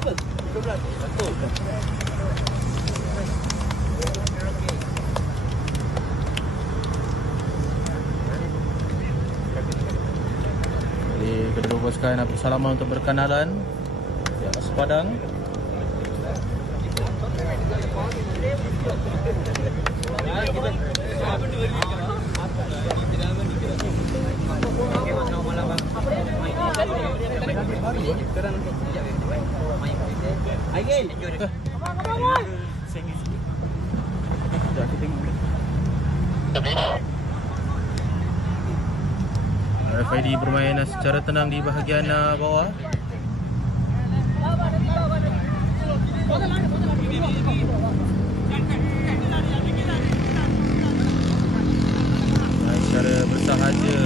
Jadi kedua pasukan nak bersalaman untuk berkenalan di atas padang. RFID bermain secara tenang di bahagian bawah. Secara bersahaja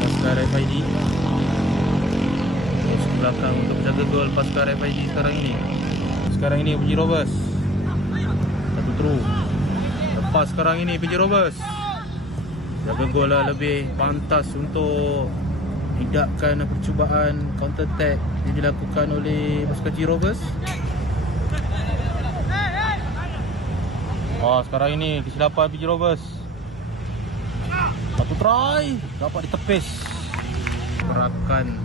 pasukan RFID terus ke belakang untuk menjaga gol pasukan RFID sekarang ini PJ Rovers satu through lepas sekarang ini PJ Rovers jaga gol lebih pantas untuk hidupkan percubaan counter attack yang dilakukan oleh pasukan PJ Rovers. Sekarang ini kesilapan PJ Rovers. Satu try dapat ditepis gerakan.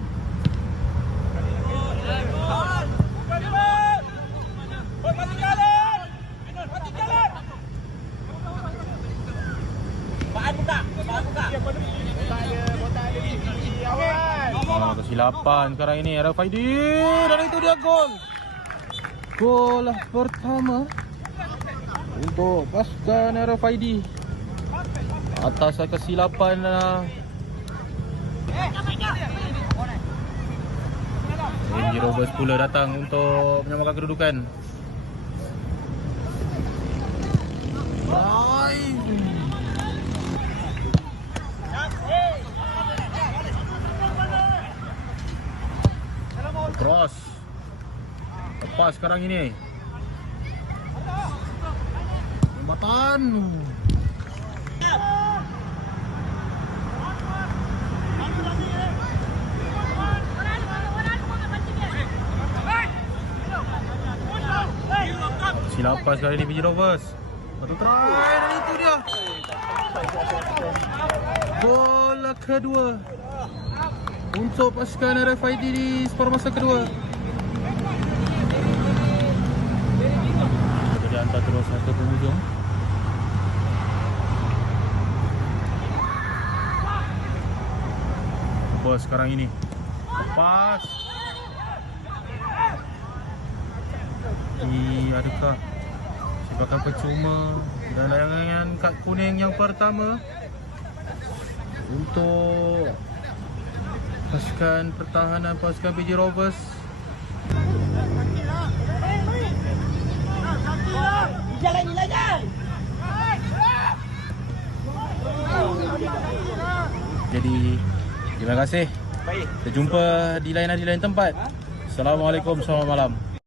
Kesilapan sekarang ini RFID dan itu dia gol. Gol pertama untuk pasukan RFID atas kesilapan PJ Rovers pula datang untuk menyamakan kedudukan. Cross lepas sekarang ini jembatan. Silapan sekali ini PJ Rovers. Satu try dan itu dia gol kedua untuk pasukan RFID di separuh masa kedua. Jadi hantar terus ke penghujung. Lepas sekarang ini lepas adakah sepakan percuma dan layangan kad kuning yang pertama untuk pasukan pertahanan pasukan PJ Rovers. Jadi terima kasih. Kita jumpa di lain tempat. Assalamualaikum, selamat malam.